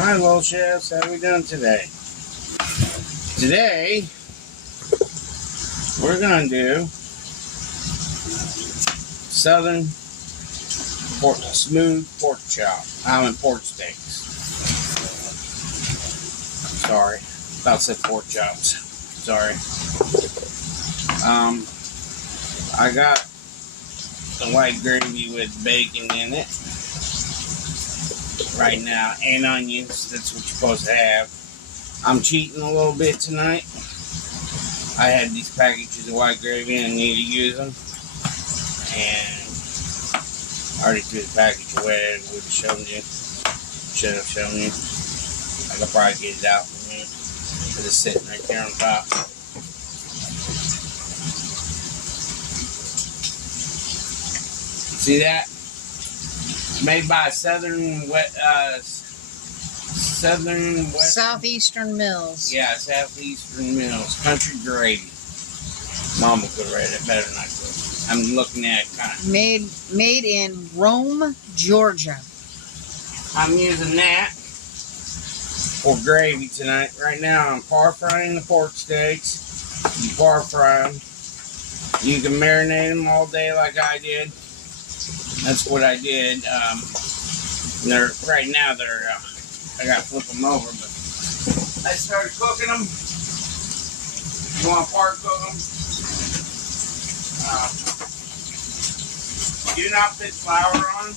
Hi, little chefs. How are we doing today? Today, we're going to do southern smooth pork chop. Pork steaks. Sorry. About said pork chops. Sorry. I got the white gravy with bacon in it right now, and onions. That's what you're supposed to have. I'm cheating a little bit tonight. I had these packages of white gravy and I need to use them, and I already threw the package away. I would have shown you. Should have shown you. I could probably get it out in a minute. It's sitting right there on top. See that? Made by Southeastern Mills. Yeah, Southeastern Mills. Country gravy. Mama could have read it better than I could. I'm looking at it kind of. Made in Rome, Georgia. I'm using that for gravy tonight. Right now, I'm par frying the pork steaks. You par fry them. You can marinate them all day like I did. That's what I did. Right now, I got to flip them over, but I started cooking them. You want to part cook them? Do not put flour on.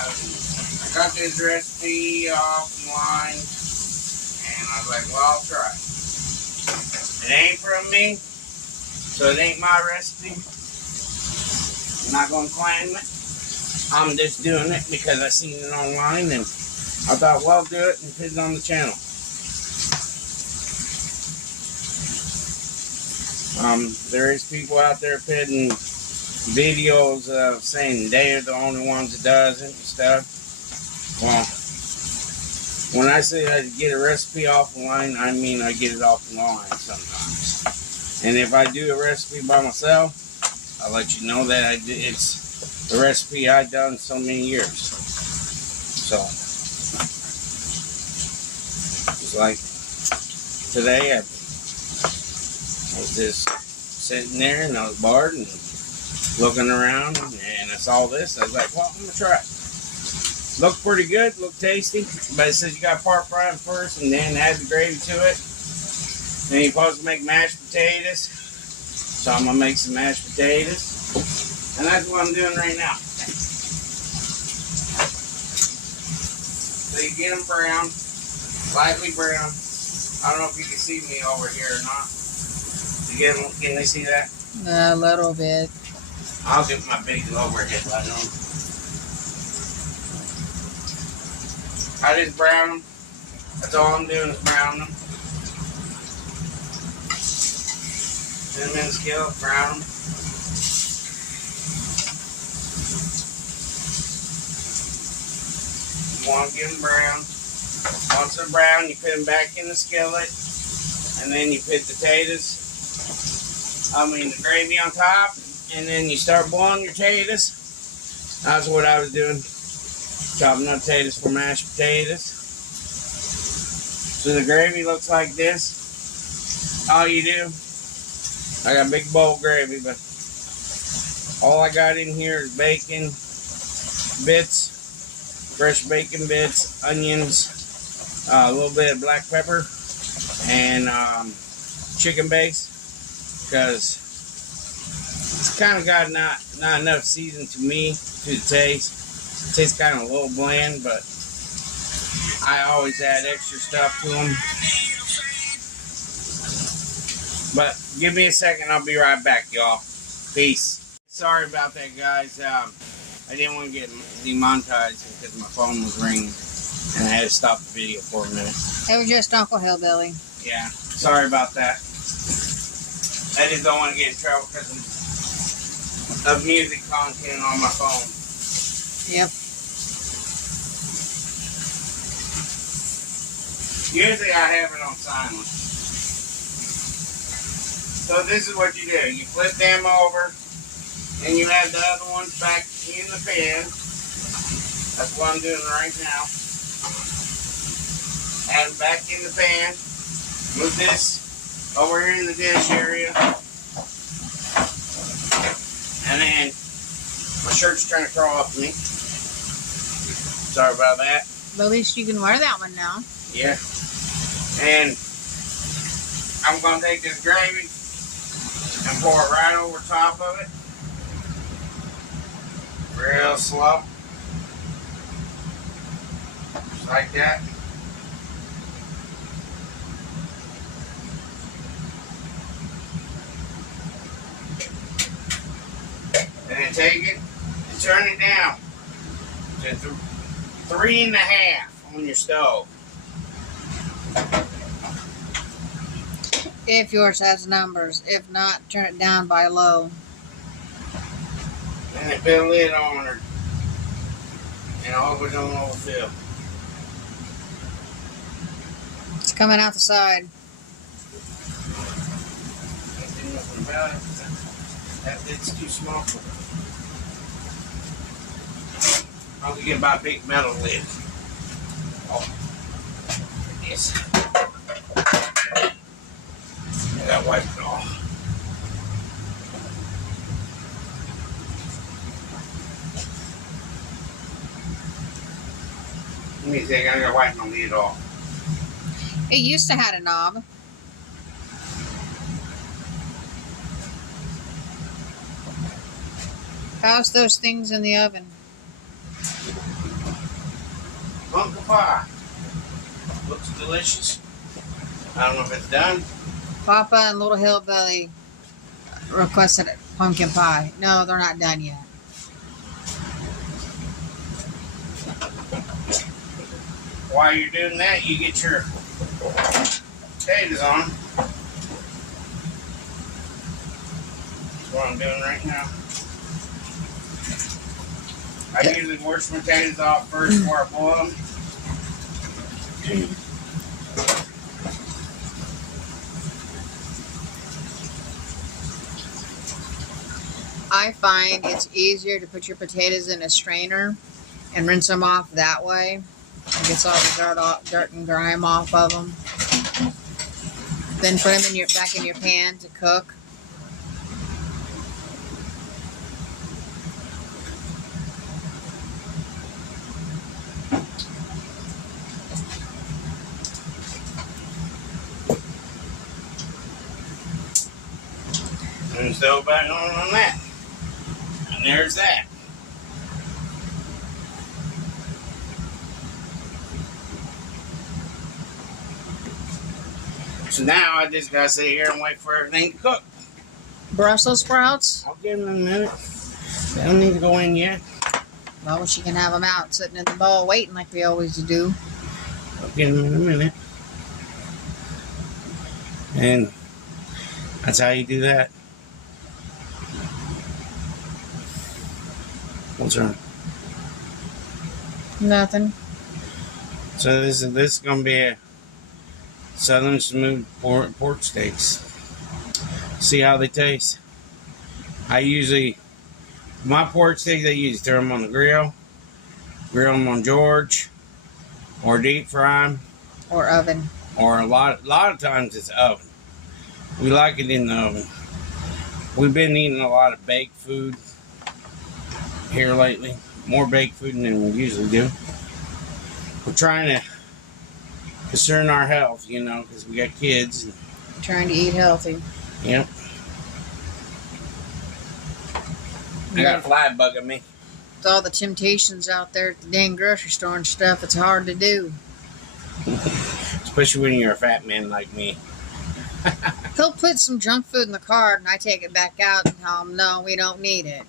I got this recipe offline, and I was like, well, I'll try it. It ain't from me, so it ain't my recipe. I'm not going to claim it. I'm just doing it because I seen it online, and I thought, well, do it and put it on the channel. There is people out there putting videos of saying they're the only ones that does it and stuff. Well, when I say I get a recipe offline, I mean I get it offline sometimes. And if I do a recipe by myself, I'll let you know that it's the recipe I've done so many years. So, it's like today I was just sitting there and I was bored and looking around, and I saw this. I was like, well, I'm going to try it. Looked pretty good, looked tasty, but it says you got to part fry them first and then add the gravy to it. Then you're supposed to make mashed potatoes. So I'm going to make some mashed potatoes. And that's what I'm doing right now. So you get them brown, lightly brown. I don't know if you can see me over here or not. You get them, can they see that? A little bit. I'll get my big overhead light on. I just brown them. That's all I'm doing is brown them. Put them in the skillet, brown them. You want to get them brown. Once they're brown, you put them back in the skillet, and then you put the the gravy on top, and then you start boiling your potatoes. That's what I was doing. Chopping up potatoes for mashed potatoes. So the gravy looks like this. All you do, I got a big bowl of gravy, but all I got in here is bacon bits, fresh bacon bits, onions, a little bit of black pepper, and chicken base, because it's kind of got not enough season to me to the taste. It tastes kind of a little bland, but I always add extra stuff to them. But give me a second, I'll be right back, y'all. Peace. Sorry about that, guys. I didn't want to get demonetized because my phone was ringing, and I had to stop the video for a minute. It was just Uncle Hillbilly. Yeah, sorry about that. I just don't want to get in trouble because of music content on my phone. Yep. Usually I have it on silent. So this is what you do. You flip them over, and you have the other ones back in the pan. That's what I'm doing right now. Add them back in the pan. Move this over here in the dish area. And then my shirt's trying to crawl up to me. Sorry about that. But at least you can wear that one now. Yeah. And I'm going to take this gravy and pour it right over top of it. Real slow. Just like that. And then take it and turn it down to 3.5 on your stove. If yours has numbers. If not, turn it down by low. And then put a lid on her. And I hope it don't overfill. It's coming out the side. Can't do nothing about it. That lid's too small for it. I'll get my big metal lid. Oh, yes. I gotta wipe it off. Give me a second, I gotta wipe my lid off. It used to have a knob. How's those things in the oven? Pumpkin pie. Looks delicious. I don't know if it's done. Papa and Little Hillbilly requested pumpkin pie. No, they're not done yet. While you're doing that, you get your potatoes on. That's what I'm doing right now. I usually wash my potatoes off first before I boil them. I find it's easier to put your potatoes in a strainer and rinse them off that way. It gets all the dirt and grime off of them. Then put them in back in your pan to cook. And stove back on that. And there's that. So now I just gotta sit here and wait for everything to cook. Brussels sprouts? I'll give them a minute. They don't need to go in yet. Well, she can have them out sitting in the bowl waiting like we always do. I'll get them in a minute. And that's how you do that. What's wrong? Nothing. So this is gonna be a Southern smooth pork steaks. See how they taste. I usually my pork steaks I usually throw them on the grill them on George, or deep fry them, Or oven. or a lot of times it's oven. We like it in the oven. We've been eating a lot of baked food here lately. More baked food than we usually do. We're trying to concern our health, you know, because we got kids. Trying to eat healthy. Yep. I got a fly bugging me. With all the temptations out there at the dang grocery store and stuff, it's hard to do. Especially when you're a fat man like me. He'll put some junk food in the cart and I take it back out and tell him, no, we don't need it.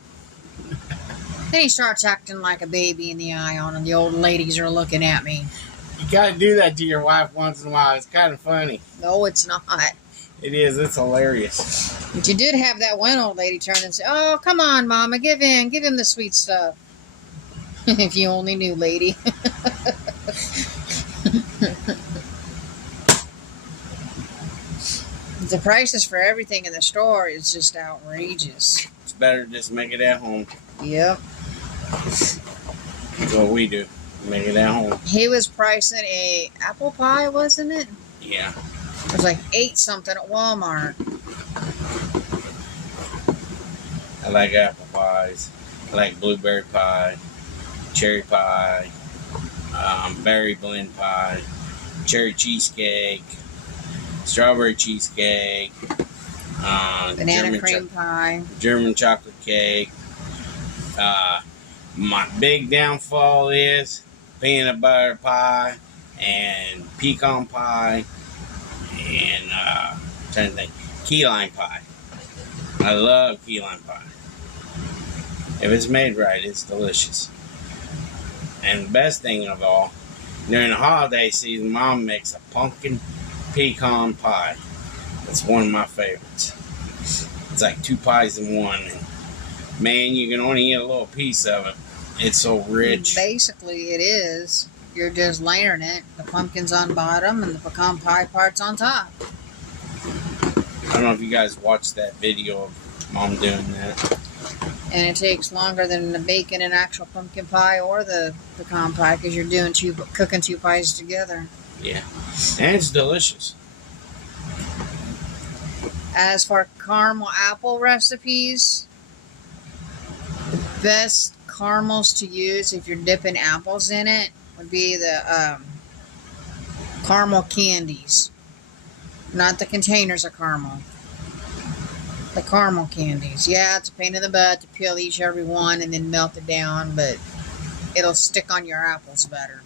Then he starts acting like a baby in the eye on him. The old ladies are looking at me. You gotta do that to your wife once in a while. It's kind of funny. No, it's not. It is. It's hilarious. But you did have that one old lady turn and say, oh, come on, Mama, give in. Give him the sweet stuff. If you only knew, lady. The prices for everything in the store is just outrageous. It's better to just make it at home. Yep. That's what we do. Make it at home. He was pricing a apple pie, wasn't it? Yeah. It was like 8 something at Walmart. I like apple pies. I like blueberry pie, cherry pie, berry blend pie, cherry cheesecake, strawberry cheesecake, Banana cream pie. German chocolate cake. My big downfall is peanut butter pie and pecan pie and trying to think, key lime pie. I love key lime pie. If it's made right, it's delicious. And the best thing of all, during the holiday season, Mom makes a pumpkin pecan pie. That's one of my favorites. It's like 2 pies in one. And man, you can only eat a little piece of it. It's so rich. Basically, it is. You're just layering it. The pumpkin's on bottom and the pecan pie part's on top. I don't know if you guys watched that video of Mom doing that. And it takes longer than the bacon and actual pumpkin pie or the pecan pie because you're doing cooking 2 pies together. Yeah. And it's delicious. As for caramel apple recipes, the best caramels to use if you're dipping apples in it would be the caramel candies. Not the containers of caramel. The caramel candies. Yeah, it's a pain in the butt to peel each every one and then melt it down, but it'll stick on your apples better.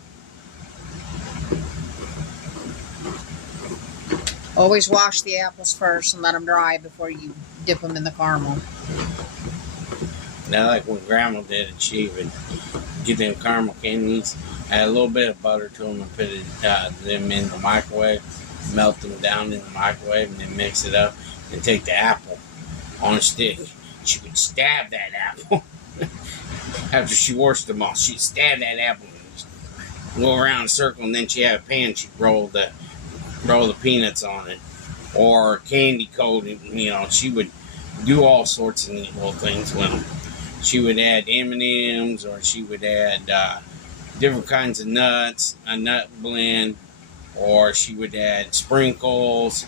Always wash the apples first and let them dry before you dip them in the caramel. Now, like when Grandma did it, she would get them caramel candies, add a little bit of butter to them, and put them in the microwave, melt them down in the microwave, and then mix it up, and take the apple on a stick. She would stab that apple. After she washed them all, she'd stab that apple and go around in a circle, and then she had a pan, she'd roll the peanuts on it, or candy coating. She would do all sorts of neat little things with them. She would add M&Ms, or she would add different kinds of nuts, a nut blend, or she would add sprinkles.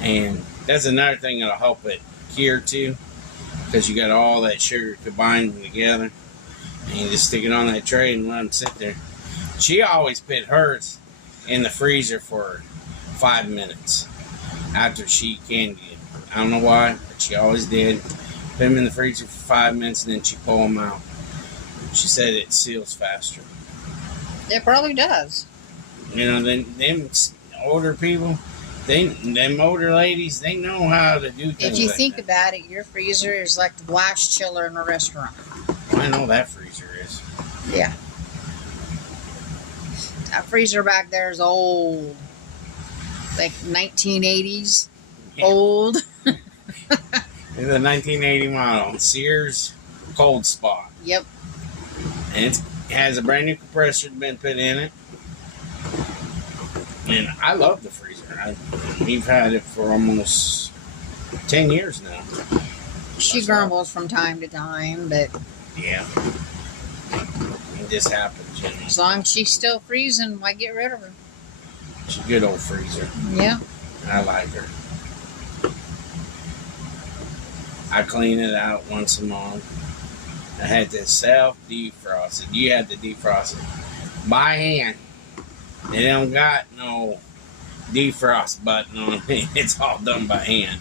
And that's another thing that'll help it cure too, because you got all that sugar combined together, and you just stick it on that tray and let them sit there. She always put hers in the freezer for 5 minutes after she candied it. I don't know why, but she always did. Put them in the freezer for 5 minutes, and then she pull them out. She said it seals faster. It probably does. Them older people, them older ladies, they know how to do things. If you like think that. about it, your freezer is like the blast chiller in a restaurant. I know that freezer is. Yeah. That freezer back there is old. Like 1980s. Yeah. Old. It's a 1980 model Sears cold spot. Yep. And it has a brand new compressor been put in it. And I love the freezer. We've had it for almost 10 years now. She grumbles from time to time, but yeah. It just happens, as long as she's still freezing, why get rid of her? She's a good old freezer. Yeah. I like her. I clean it out once a month. I had to self-defrost it. You had to defrost it by hand. They don't got no defrost button on it. It's all done by hand.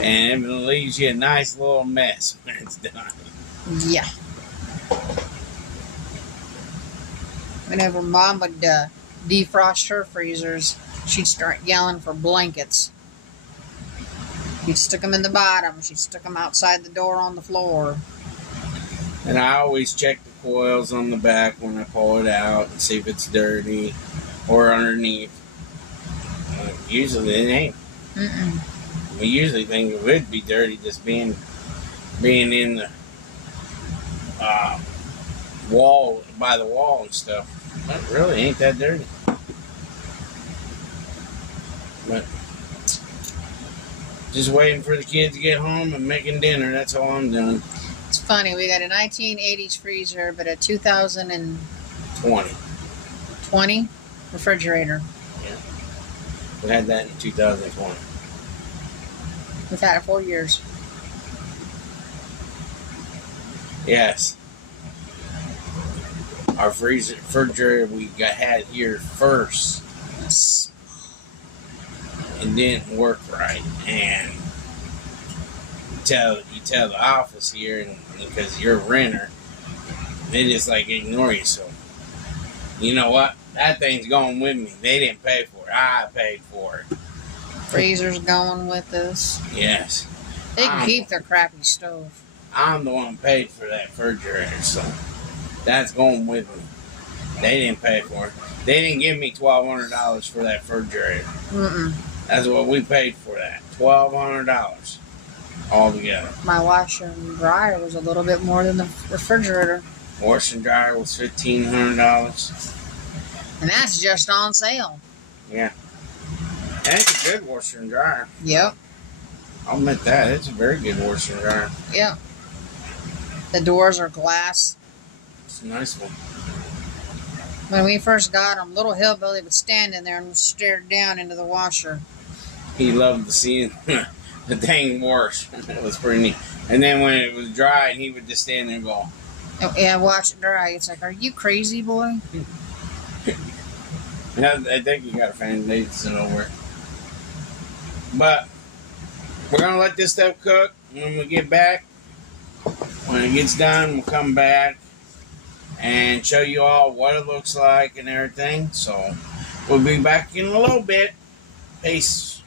And it leaves you a nice little mess when it's done. Yeah. Whenever Mom would defrost her freezers, she'd start yelling for blankets. She'd stick them in the bottom. She'd stick them outside the door on the floor. And I always check the coils on the back when I pull it out and see if it's dirty or underneath. Usually it ain't. Mm-mm. We usually think it would be dirty just being in the wall, by the wall and stuff. But it really ain't that dirty. But just waiting for the kids to get home and making dinner. That's all I'm doing. It's funny. We got a 1980s freezer, but a 2020 20. refrigerator. Yeah. We had that in 2020. We've had it 4 years. Yes. Our refrigerator we had here first, it didn't work right, and you tell the office here, and because you're a renter, they just like ignore you. So you know what? That thing's going with me. They didn't pay for it. I paid for it. Freezer's going with us. Yes. They can keep their crappy stove. I'm the one who paid for that refrigerator, so that's going with me. They didn't pay for it. They didn't give me $1,200 for that refrigerator. Mm-mm. That's what we paid for that. $1,200 altogether. My washer and dryer was a little bit more than the refrigerator. Washer and dryer was $1,500. And that's just on sale. Yeah. That's a good washer and dryer. Yep. I'll admit that. It's a very good washer and dryer. Yep. The doors are glass. It's a nice one. When we first got them, little hillbilly would stand in there and stare down into the washer. He loved to see the thing wash. It was pretty neat. And then when it was dry, he would just stand there and go, Oh, yeah, watch it dry. It's like, are you crazy, boy? I think you got a foundation over it. But we're going to let this stuff cook. When we get back, when it gets done, we'll come back and show you all what it looks like and everything. So we'll be back in a little bit. Peace.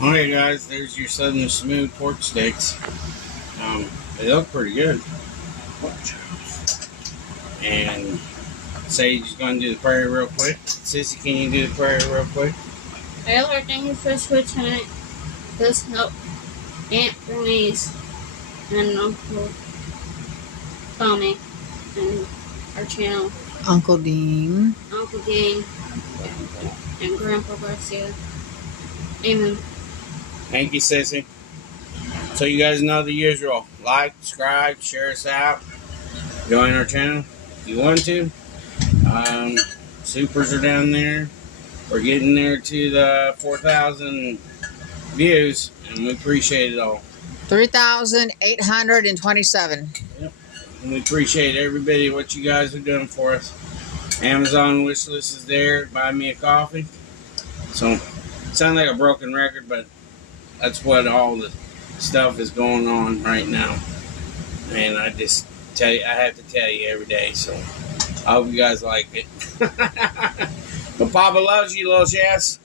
Alright guys, there's your Southern Smooth pork sticks. They look pretty good. And Sage is going to do the prairie real quick. Sissy, can you do the prairie real quick? Well, our thank you for switching it. This help Aunt Bernice and Uncle Tommy and our channel. Uncle Dean. Uncle Dean and Grandpa Garcia. Amen. Thank you, Sissy. So you guys know the usual. Like, subscribe, share us out. Join our channel if you want to. Supers are down there. We're getting there to the 4,000 views, and we appreciate it all. 3,827. Yep. And we appreciate everybody, what you guys are doing for us. Amazon wish list is there. Buy me a coffee. So, it sounds like a broken record, but that's what all the stuff is going on right now. And I just tell you, I have to tell you every day. So, I hope you guys like it. But Papa loves you, little Jess.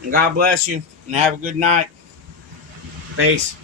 And God bless you. And have a good night. Peace.